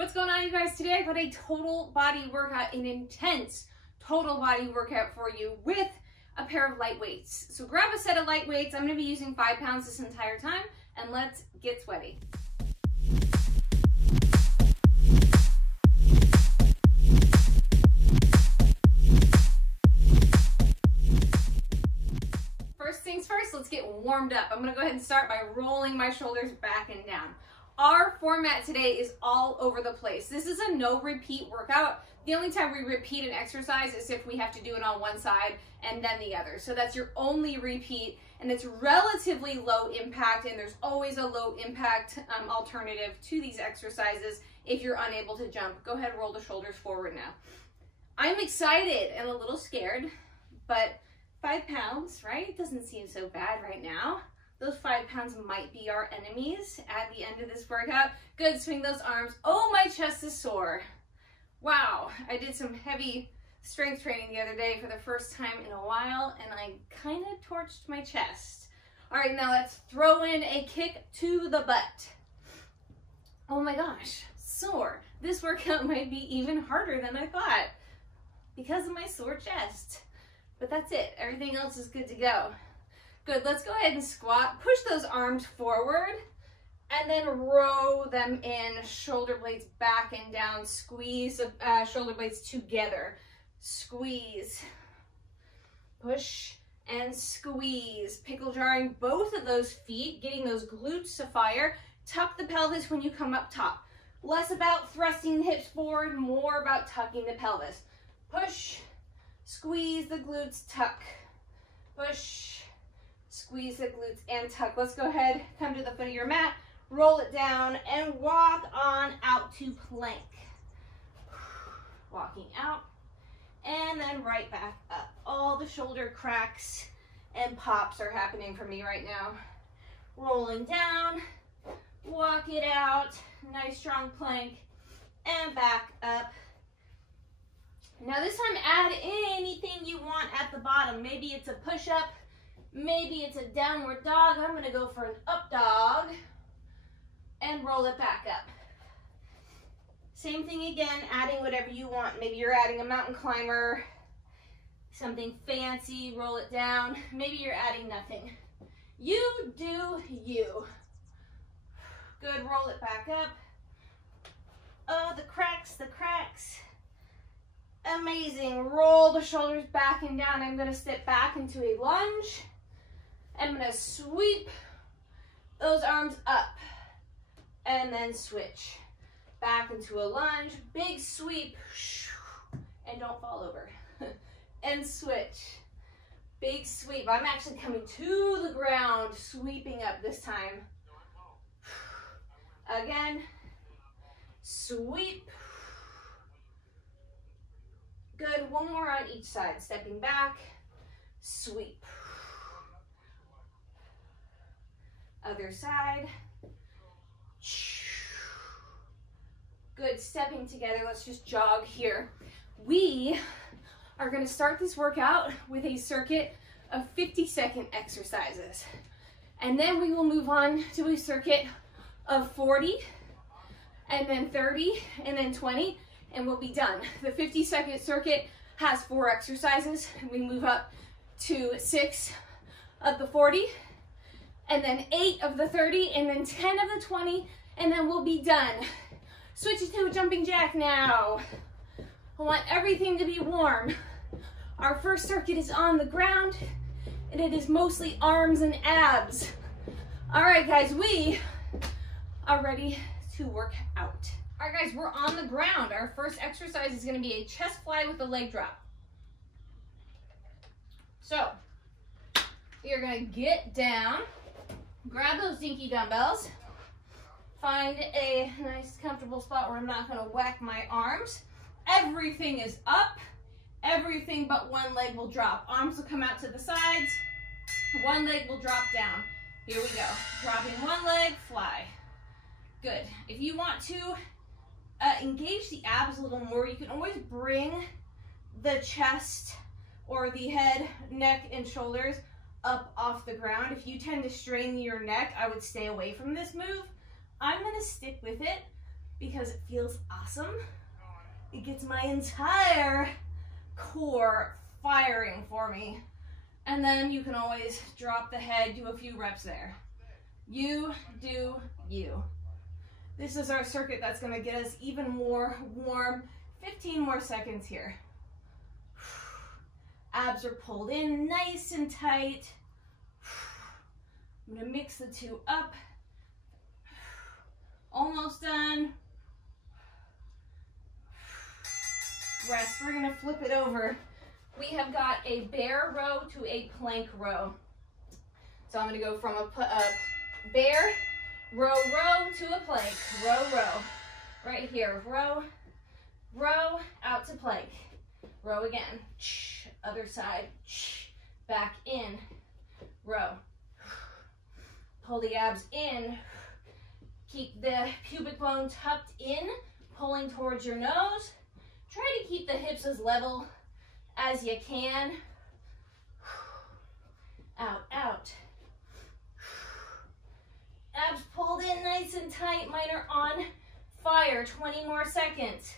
What's going on, you guys? Today I got a total body workout, an intense total body workout for you with a pair of light weights. So grab a set of light weights. I'm going to be using 5 pounds this entire time, and let's get sweaty. First things first, let's get warmed up. I'm going to go ahead and start by rolling my shoulders back and down. Our format today is all over the place. This is a no repeat workout. The only time we repeat an exercise is if we have to do it on one side and then the other. So that's your only repeat, and it's relatively low impact, and there's always a low impact alternative to these exercises if you're unable to jump. Go ahead and roll the shoulders forward now. I'm excited and a little scared, but 5 pounds, right? Doesn't seem so bad right now. Those 5 pounds might be our enemies at the end of this workout. Good, swing those arms. Oh, my chest is sore. Wow, I did some heavy strength training the other day for the first time in a while, and I kind of torched my chest. All right, now let's throw in a kick to the butt. Oh my gosh, sore. This workout might be even harder than I thought because of my sore chest. But that's it, everything else is good to go. Good, let's go ahead and squat. Push those arms forward and then row them in, shoulder blades back and down. Squeeze the shoulder blades together. Squeeze, push and squeeze. Pickle jarring both of those feet, getting those glutes to fire. Tuck the pelvis when you come up top. Less about thrusting the hips forward, more about tucking the pelvis. Push, squeeze the glutes, tuck. Push, squeeze the glutes and tuck. Let's go ahead, come to the foot of your mat, roll it down and walk on out to plank. Walking out and then right back up. All the shoulder cracks and pops are happening for me right now. Rolling down, walk it out, nice strong plank and back up. Now this time add anything you want at the bottom. Maybe it's a push-up, maybe it's a downward dog. I'm gonna go for an up dog and roll it back up. Same thing again, adding whatever you want. Maybe you're adding a mountain climber, something fancy, roll it down. Maybe you're adding nothing. You do you. Good, roll it back up. Oh, the cracks, the cracks. Amazing, roll the shoulders back and down. I'm gonna step back into a lunge. I'm gonna sweep those arms up and then switch back into a lunge, big sweep, and don't fall over, and switch, big sweep. I'm actually coming to the ground, sweeping up this time. Again, sweep. Good, one more on each side, stepping back, sweep. Other side. Good, stepping together. Let's just jog here. We are going to start this workout with a circuit of 50-second exercises. And then we will move on to a circuit of 40, and then 30, and then 20, and we'll be done. The 50-second circuit has 4 exercises. We move up to 6 of the 40, and then 8 of the 30, and then 10 of the 20, and then we'll be done. Switch it to a jumping jack now. I want everything to be warm. Our first circuit is on the ground, and it is mostly arms and abs. All right, guys, we are ready to work out. All right, guys, we're on the ground. Our first exercise is gonna be a chest fly with a leg drop. So, we are gonna get down, grab those dinky dumbbells, find a nice comfortable spot where I'm not gonna whack my arms. Everything is up, everything but one leg will drop. Arms will come out to the sides, one leg will drop down. Here we go, dropping one leg, fly. Good, if you want to engage the abs a little more, you can always bring the chest or the head, neck, and shoulders up off the ground. If you tend to strain your neck, I would stay away from this move. I'm gonna stick with it because it feels awesome. It gets my entire core firing for me. And then you can always drop the head, do a few reps there. You do you. This is our circuit that's gonna get us even more warm. 15 more seconds here. Abs are pulled in nice and tight. I'm gonna mix the two up. Almost done. Rest. We're gonna flip it over. We have got a bear row to a plank row. So I'm gonna go from a bear, row, to a plank, row. Right here, row, out to plank. Row again, other side, back in, row. Pull the abs in. Keep the pubic bone tucked in, pulling towards your nose. Try to keep the hips as level as you can. Out. Abs pulled in nice and tight. Mine are on fire. 20 more seconds.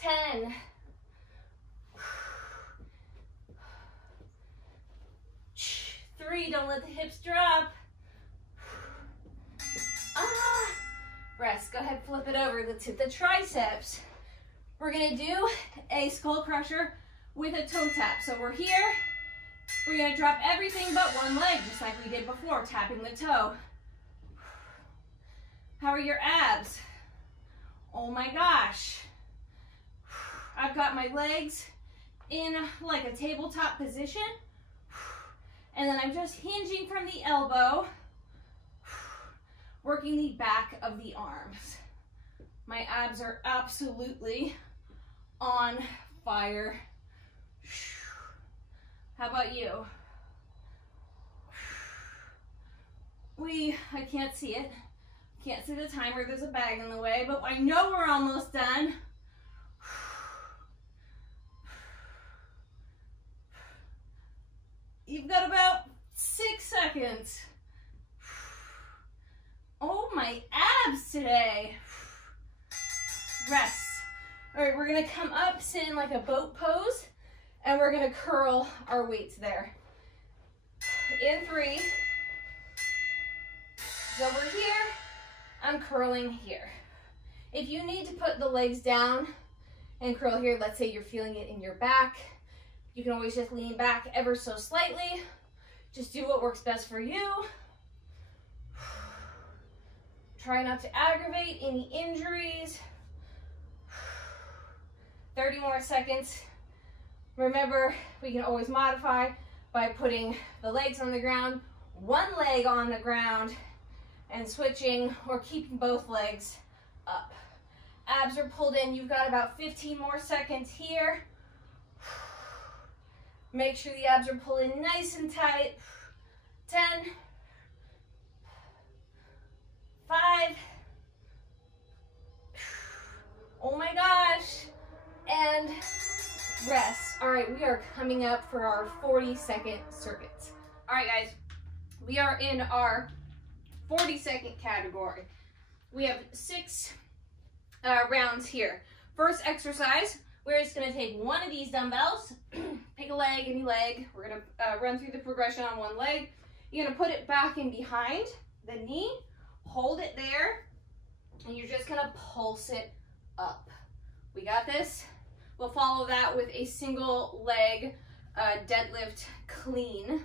Ten. 3, don't let the hips drop. Rest, go ahead, flip it over. Let's hit the triceps. We're gonna do a skull crusher with a toe tap. So we're here, we're gonna drop everything but one leg, just like we did before, tapping the toe. How are your abs? Oh my gosh. I've got my legs in like a tabletop position. And then I'm just hinging from the elbow, working the back of the arms. My abs are absolutely on fire. How about you? I can't see it. Can't see the timer, there's a bag in the way, but I know we're almost done. You've got about 6 seconds. Oh, my abs today. Rest. All right, we're gonna come up, sit in like a boat pose, and we're gonna curl our weights there. In 3. So over here, I'm curling here. If you need to put the legs down and curl here, let's say you're feeling it in your back, you can always just lean back ever so slightly. Just do what works best for you. Try not to aggravate any injuries. 30 more seconds. Remember, we can always modify by putting the legs on the ground, one leg on the ground, and switching or keeping both legs up. Abs are pulled in. You've got about 15 more seconds here. Make sure the abs are pulling nice and tight. 10, 5, oh my gosh, and rest. All right, we are coming up for our 40-second circuits. All right, guys, we are in our 40-second category. We have 6 rounds here. First exercise, we're just gonna take one of these dumbbells, pick a leg, any leg. We're gonna run through the progression on one leg. You're gonna put it back in behind the knee, hold it there, and you're just gonna pulse it up. We got this? We'll follow that with a single leg deadlift clean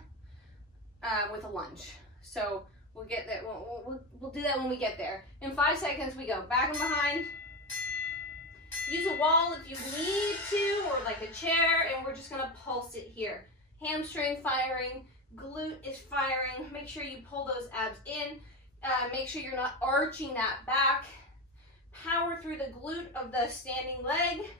with a lunge. So we'll get that. We'll do that when we get there. In 5 seconds, we go back and behind. Use a wall if you need to, or like a chair, and we're just gonna pulse it here. Hamstring firing, glute is firing. Make sure you pull those abs in. Make sure you're not arching that back. Power through the glute of the standing leg,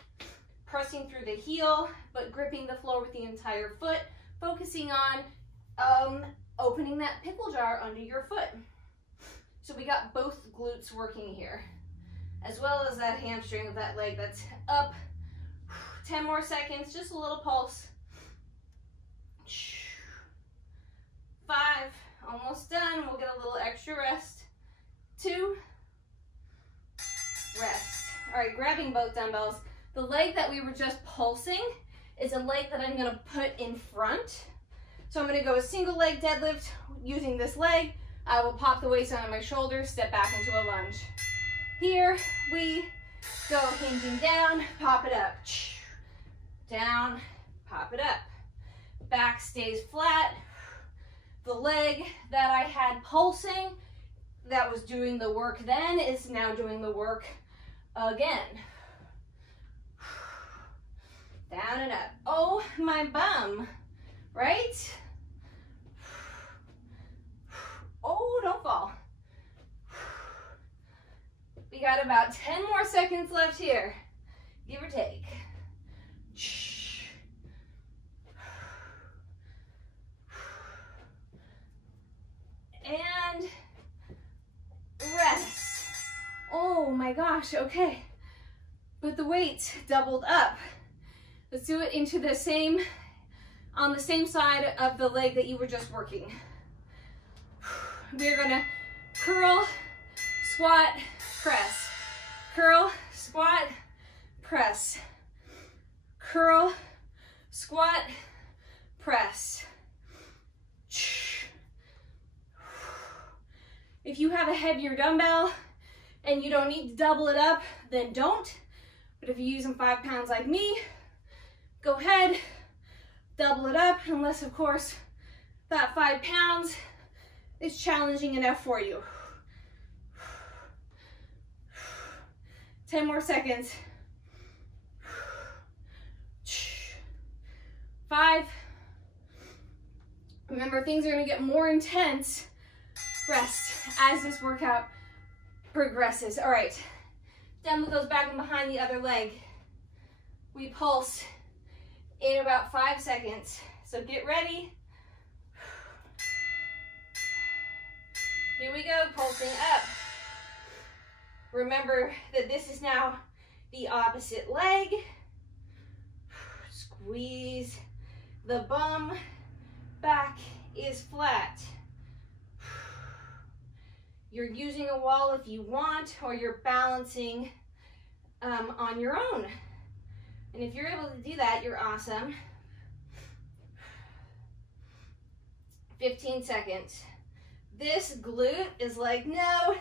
pressing through the heel, but gripping the floor with the entire foot, focusing on opening that pickle jar under your foot. So we got both glutes working here, as well as that hamstring of that leg that's up. 10 more seconds, just a little pulse. 5, almost done. We'll get a little extra rest. 2, rest. All right, grabbing both dumbbells. The leg that we were just pulsing is a leg that I'm gonna put in front. So I'm gonna go a single leg deadlift using this leg. I will pop the weights onto my shoulders, step back into a lunge. Here we go, hinging down, pop it up. Down, pop it up. Back stays flat. The leg that I had pulsing, that was doing the work then, is now doing the work again. Down and up. Oh, my bum, right? Oh, don't fall. We got about 10 more seconds left here, give or take. And rest. Oh my gosh, okay. But the weight doubled up. Let's do it into the same, on the same side of the leg that you were just working. We're gonna curl, squat, press. Curl, squat, press. Curl, squat, press. If you have a heavier dumbbell and you don't need to double it up, then don't. But if you're using 5 pounds like me, go ahead, double it up, unless of course that 5 pounds is challenging enough for you. 10 more seconds. 5. Remember, things are gonna get more intense. Rest as this workout progresses. All right, dumbbell goes back and behind the other leg. We pulse in about 5 seconds. So get ready. Here we go, pulsing up. Remember that this is now the opposite leg. Squeeze the bum, back is flat. You're using a wall if you want, or you're balancing on your own. And if you're able to do that, you're awesome. 15 seconds. This glute is like, no,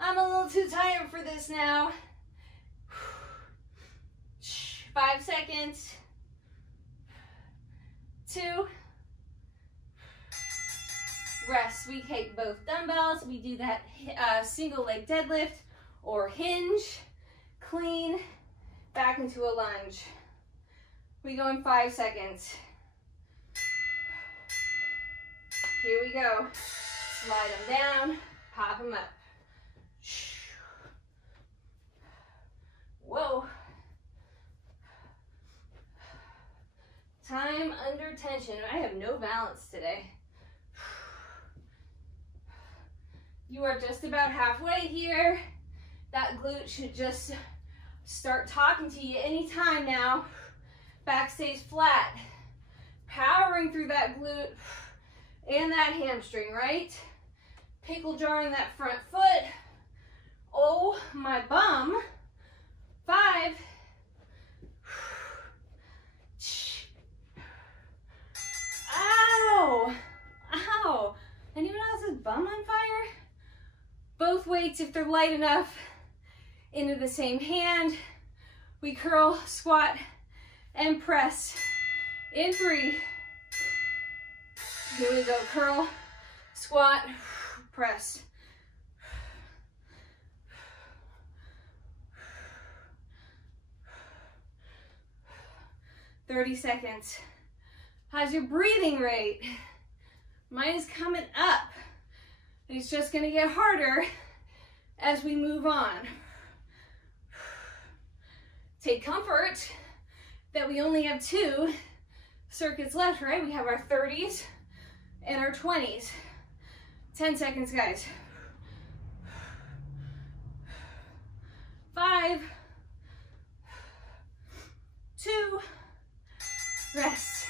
I'm a little too tired for this now. 5 seconds. 2. Rest. We take both dumbbells. We do that single leg deadlift or hinge, clean, back into a lunge. We go in 5 seconds. Here we go. Slide them down, pop them up. Whoa. Time under tension. I have no balance today. You are just about halfway here. That glute should just start talking to you anytime now. Back stays flat. Powering through that glute and that hamstring, right? Pickle jarring that front foot. Oh, my bum. 5. Ow. Ow. Anyone else's bum on fire? Both weights, if they're light enough, into the same hand. We curl, squat, and press. In 3. Here we go. Curl, squat, press. "30 seconds. How's your breathing rate? Mine is coming up. It's just gonna get harder as we move on. Take comfort that we only have 2 circuits left, right? We have our 30s and our 20s. 10 seconds, guys. 5, 2, rest.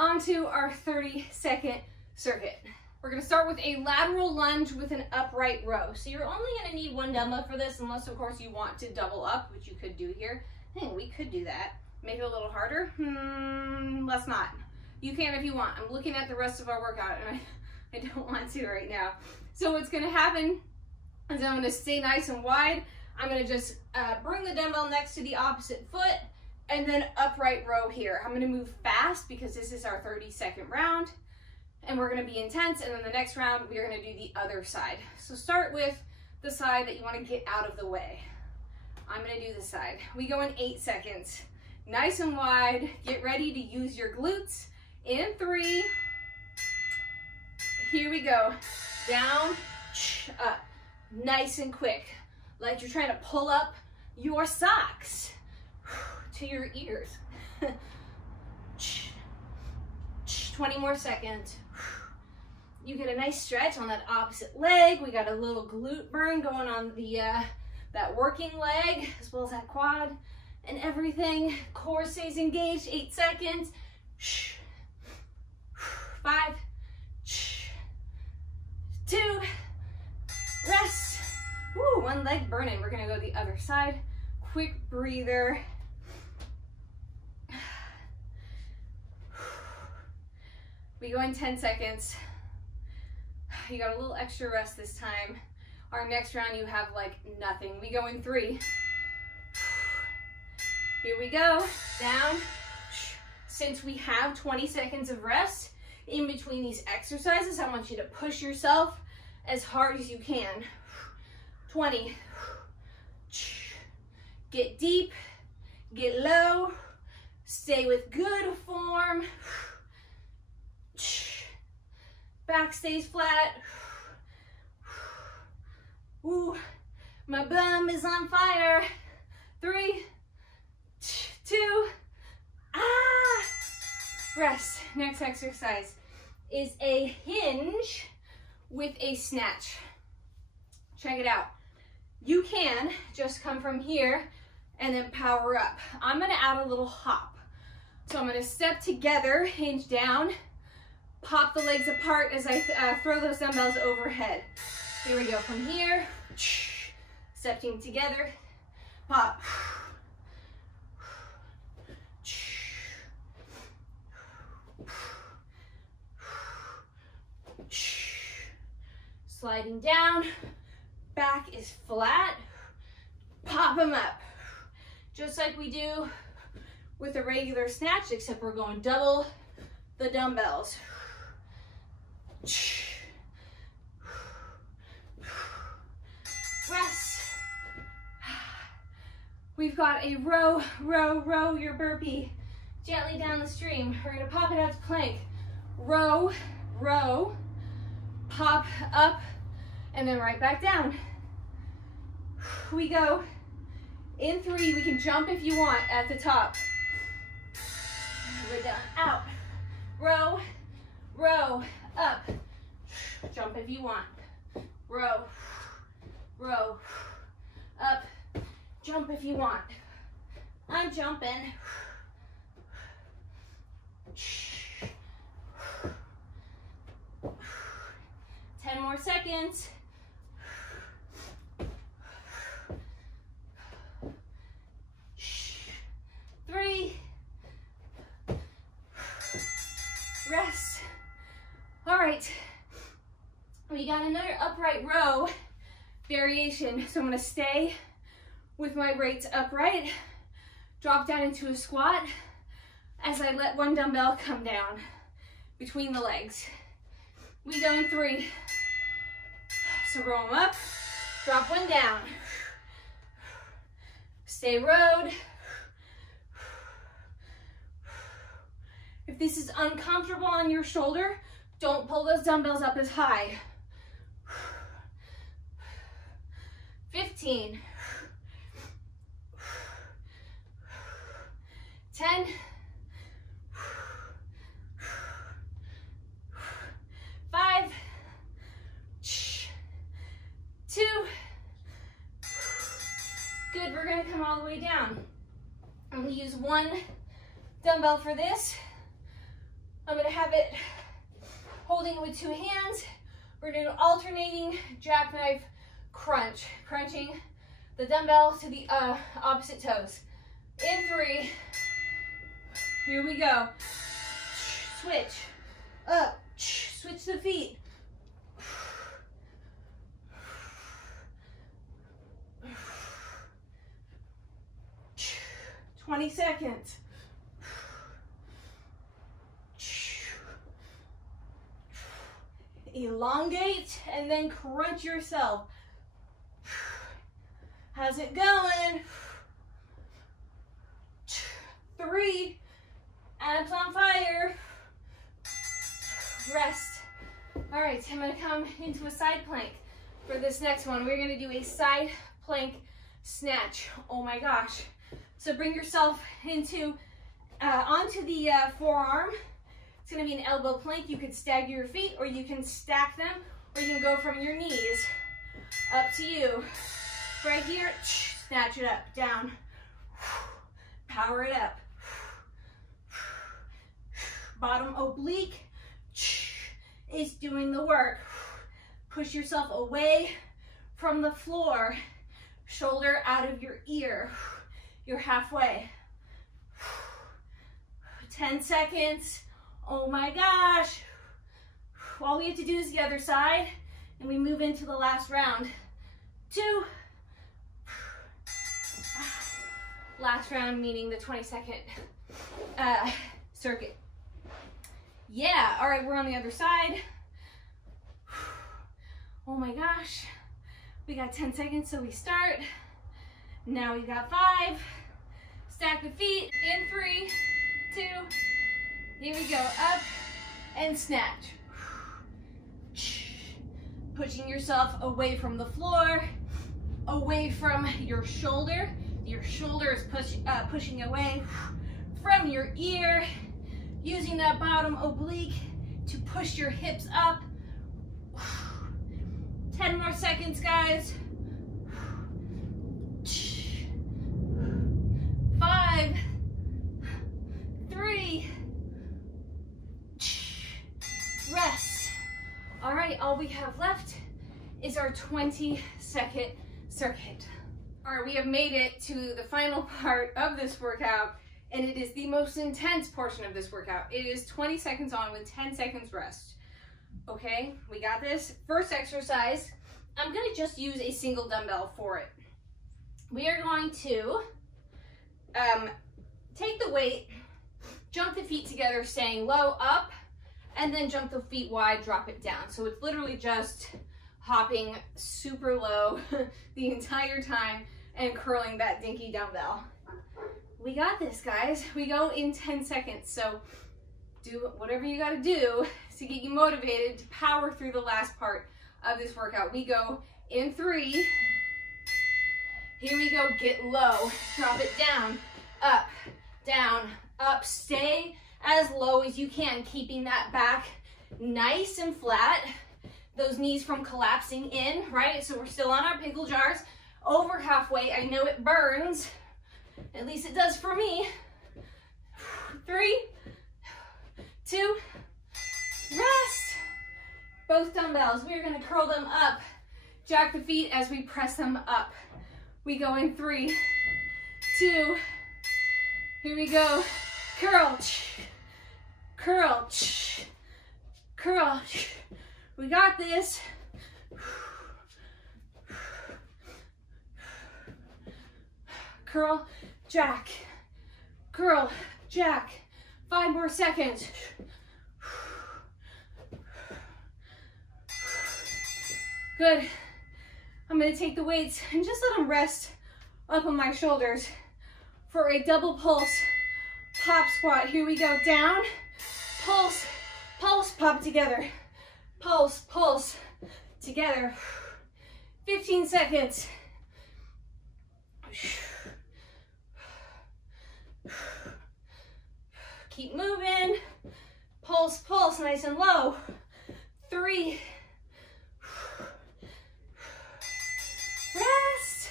onto our 30-second circuit. We're gonna start with a lateral lunge with an upright row. So you're only gonna need one dumbbell for this, unless of course you want to double up, which you could do here. Hey, we could do that. Make it a little harder. Let's not. You can if you want. I'm looking at the rest of our workout and I don't want to right now. So what's gonna happen is I'm gonna stay nice and wide. I'm gonna just bring the dumbbell next to the opposite foot and then upright row here. I'm gonna move fast because this is our 30-second round and we're gonna be intense, and then the next round we're gonna do the other side. So start with the side that you wanna get out of the way. I'm gonna do this side. We go in 8 seconds. Nice and wide. Get ready to use your glutes. In 3. Here we go. Down, up. Nice and quick. Like you're trying to pull up your socks to your ears. 20 more seconds. You get a nice stretch on that opposite leg. We got a little glute burn going on the that working leg, as well as that quad and everything. Core stays engaged. 8 seconds. 5, 2, rest. Woo, one leg burning. We're gonna go the other side. Quick breather. We go in 10 seconds. You got a little extra rest this time. Our next round you have like nothing. We go in 3. Here we go, down. Since we have 20 seconds of rest in between these exercises, I want you to push yourself as hard as you can. 20. Get deep, get low, stay with good form. Back stays flat. Ooh, my bum is on fire. 3, 2, rest. Next exercise is a hinge with a snatch. Check it out. You can just come from here and then power up. I'm gonna add a little hop. So I'm gonna step together, hinge down, pop the legs apart as I throw those dumbbells overhead. Here we go, from here, stepping together, pop. Sliding down, back is flat, pop them up. Just like we do with a regular snatch, except we're going double the dumbbells. Rest. We've got a row, row, row your burpee gently down the stream. We're gonna pop it out to plank. Row, row, pop up, and then right back down. We go in 3. We can jump if you want at the top. We're down, out. Row, row, up. Jump if you want. Row, row, up. Jump if you want. I'm jumping. 10 more seconds. 3. Rest. All right. We got another upright row variation. So I'm gonna stay with my weights upright, drop down into a squat as I let one dumbbell come down between the legs. We go in 3. So roll them up, drop one down. Stay rowed. If this is uncomfortable on your shoulder, don't pull those dumbbells up as high. 15. 10. 5. 2. Good, we're gonna come all the way down. I'm gonna use one dumbbell for this. I'm gonna have it holding it with 2 hands. We're doing alternating jackknife crunch, crunching the dumbbell to the opposite toes. In 3, here we go. Switch, up, switch the feet. 20 seconds. Elongate and then crunch yourself. How's it going? 3, abs on fire. Rest. All right, I'm gonna come into a side plank. For this next one, we're gonna do a side plank snatch. Oh my gosh. So bring yourself into onto the forearm. It's gonna be an elbow plank. You could stagger your feet, or you can stack them, or you can go from your knees. Up to you. Right here, snatch it up, down. Power it up. Bottom oblique is doing the work. Push yourself away from the floor. Shoulder out of your ear. You're halfway. 10 seconds. Oh my gosh. All we have to do is the other side, and we move into the last round. 2. Last round, meaning the 20-second circuit. Yeah, all right, we're on the other side. Oh my gosh. We got 10 seconds, so we start. Now we got 5. Stack the feet in 3, 2. Here we go, up and snatch. Pushing yourself away from the floor, away from your shoulder. Your shoulder is pushing away from your ear. Using that bottom oblique to push your hips up. 10 more seconds, guys. 5, 3, rest. All right, all we have left is our 20-second circuit. All right, we have made it to the final part of this workout, and it is the most intense portion of this workout. It is 20 seconds on with 10 seconds rest. Okay, we got this. First exercise, I'm gonna just use a single dumbbell for it. We are going to take the weight, jump the feet together, staying low, up, and then jump the feet wide, drop it down. So it's literally just hopping super low the entire time and curling that dinky dumbbell. We got this, guys. We go in 10 seconds. So do whatever you gotta do to get you motivated to power through the last part of this workout. We go in 3. Here we go, get low, drop it down, up, stay as low as you can, keeping that back nice and flat, those knees from collapsing in, right? So we're still on our pickle jars, over halfway. I know it burns, at least it does for me. 3, 2, rest. Both dumbbells, we're gonna curl them up, jack the feet as we press them up. We go in 3, 2, here we go, curl, curl, curl. We got this. Curl, jack, curl, jack. 5 more seconds. Good. I'm gonna take the weights and just let them rest up on my shoulders for a double pulse pop squat. Here we go, down, pulse, pulse, pop together. Pulse, pulse, together. 15 seconds. Keep moving. Pulse, pulse, nice and low. 3. Rest.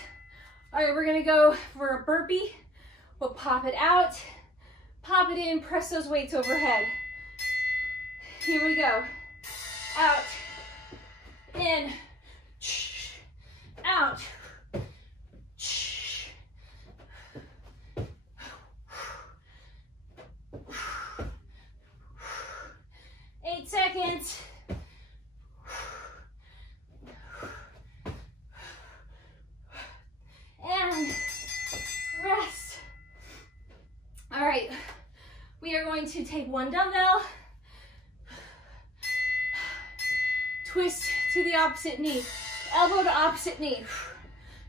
All right, we're gonna go for a burpee. We'll pop it out, pop it in, press those weights overhead. Here we go. Out, in, out. 8 seconds. And rest. All right, we are going to take one dumbbell, twist to the opposite knee, elbow to opposite knee,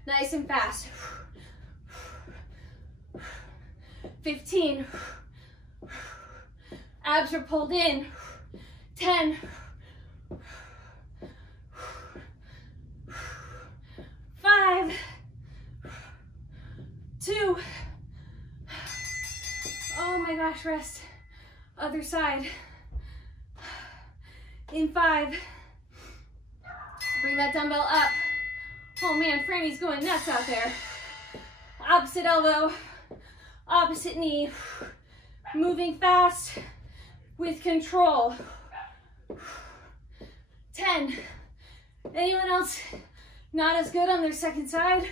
nice and fast. 15, abs are pulled in, 10, 5, 2, oh my gosh, rest, other side, in 5, bring that dumbbell up, oh man, Franny's going nuts out there, opposite elbow, opposite knee, moving fast with control, 10, anyone else not as good on their second side,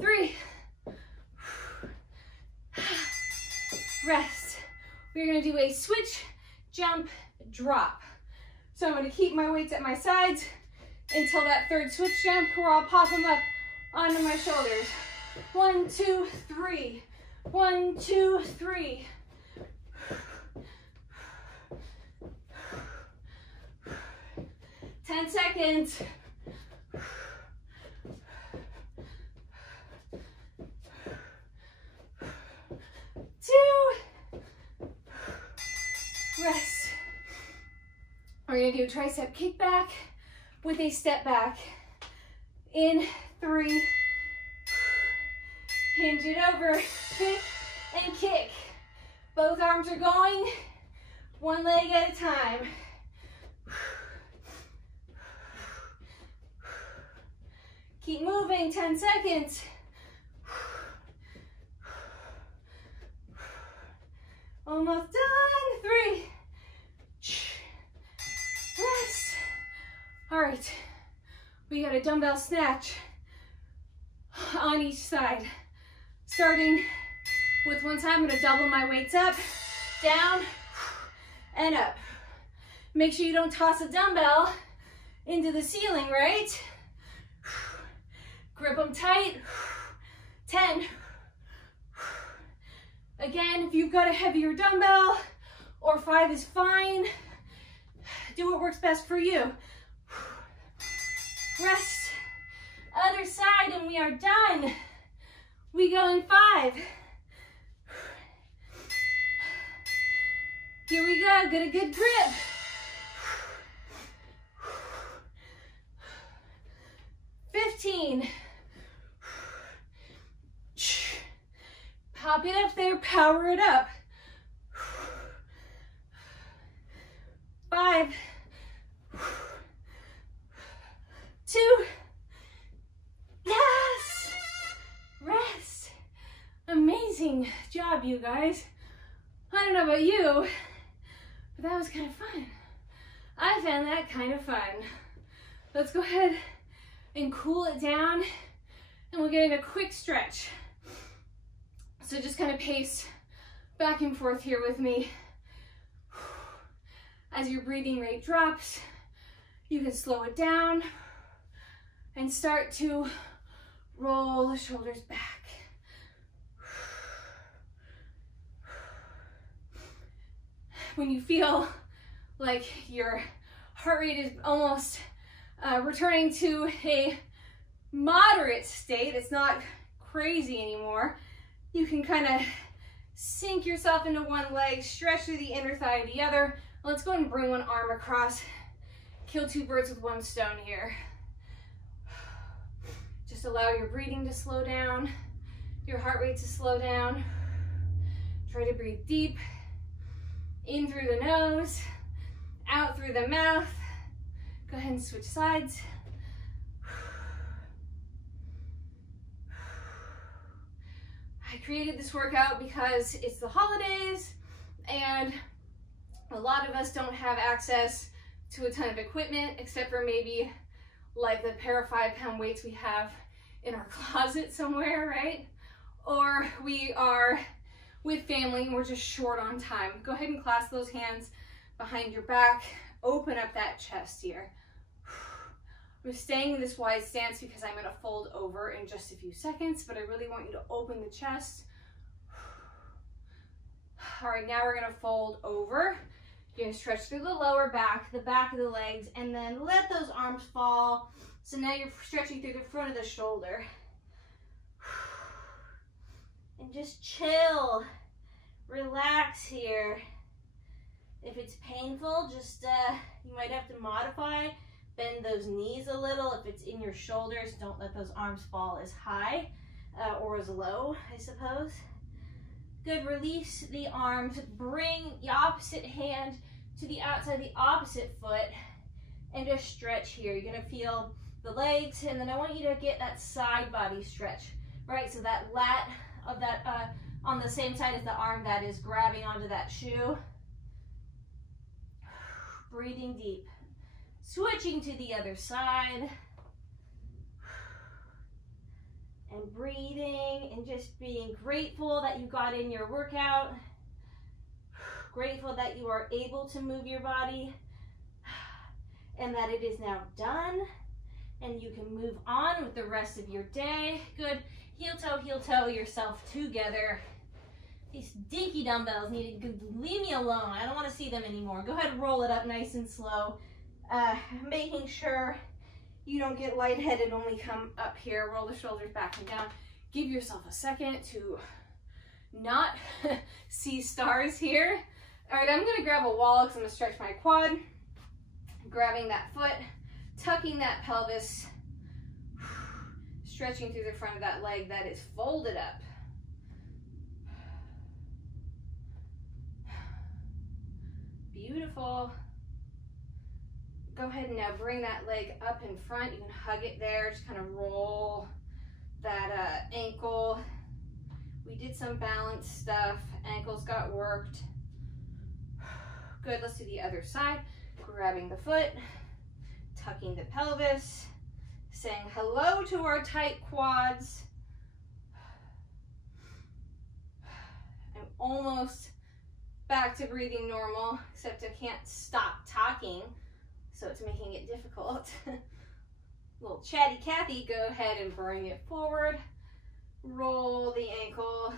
3, rest. We're gonna do a switch, jump, drop. So I'm gonna keep my weights at my sides until that third switch jump where I'll pop them up onto my shoulders. 1, 2, 3, 1, 2, 3. 10 seconds. 2. Rest. We're gonna do a tricep kickback with a step back. In 3. Hinge it over, kick and kick. Both arms are going, one leg at a time. Keep moving, 10 seconds. Almost done, 3. Rest. All right, we got a dumbbell snatch on each side. Starting with one side, I'm gonna double my weights up, down, and up. Make sure you don't toss a dumbbell into the ceiling, right? Grip them tight, 10. Again, if you've got a heavier dumbbell, or 5 is fine, do what works best for you. Rest, other side, and we are done. We go in 5. Here we go, get a good grip. 15. Pop it up there, power it up. 5, 2, yes, rest. Amazing job, you guys. I don't know about you, but that was kind of fun. I found that kind of fun. Let's go ahead and cool it down, and we'll get in a quick stretch. So just kind of pace back and forth here with me. As your breathing rate drops, you can slow it down and start to roll the shoulders back. When you feel like your heart rate is almost returning to a moderate state, it's not crazy anymore, you can kind of sink yourself into one leg, stretch through the inner thigh to the other. Let's go and bring one arm across. Kill 2 birds with 1 stone here. Just allow your breathing to slow down, your heart rate to slow down. Try to breathe deep, in through the nose, out through the mouth. Go ahead and switch sides. I created this workout because it's the holidays And a lot of us don't have access to a ton of equipment, except for maybe like the pair of 5-pound weights we have in our closet somewhere, right? Or we are with family and we're just short on time. Go ahead and clasp those hands behind your back. Open up that chest here. I'm staying in this wide stance because I'm gonna fold over in just a few seconds, but I really want you to open the chest. All right, now we're gonna fold over. You're gonna stretch through the lower back, the back of the legs, and then let those arms fall. So now you're stretching through the front of the shoulder. And just chill, relax here. If it's painful, just, you might have to modify. Bend those knees a little. If it's in your shoulders, don't let those arms fall as high or as low, I suppose. Good, release the arms. Bring the opposite hand to the outside of the opposite foot and just stretch here. You're gonna feel the legs, and then I want you to get that side body stretch, right? So that lat of that on the same side as the arm that is grabbing onto that shoe. Breathing deep. Switching to the other side. And breathing and just being grateful that you got in your workout. Grateful that you are able to move your body and that it is now done and you can move on with the rest of your day. Good. Heel toe yourself together. These dinky dumbbells need to leave me alone. I don't want to see them anymore. Go ahead and roll it up nice and slow. Making sure you don't get lightheaded when we come up here. Roll the shoulders back and down. Give yourself a second to not see stars here. All right, I'm gonna grab a wall because I'm gonna stretch my quad. Grabbing that foot, tucking that pelvis, stretching through the front of that leg that is folded up. Beautiful. Go ahead and now bring that leg up in front. You can hug it there, just kind of roll that ankle. We did some balance stuff. Ankles got worked. Good, let's do the other side. Grabbing the foot, tucking the pelvis, saying hello to our tight quads. I'm almost back to breathing normal, except I can't stop talking, so it's making it difficult. Little chatty Cathy, go ahead and bring it forward. Roll the ankle.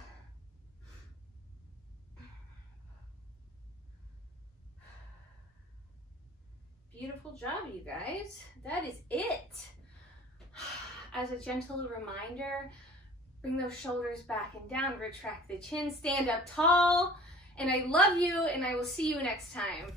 Beautiful job, you guys. That is it. As a gentle reminder, bring those shoulders back and down, retract the chin, stand up tall, and I love you, and I will see you next time.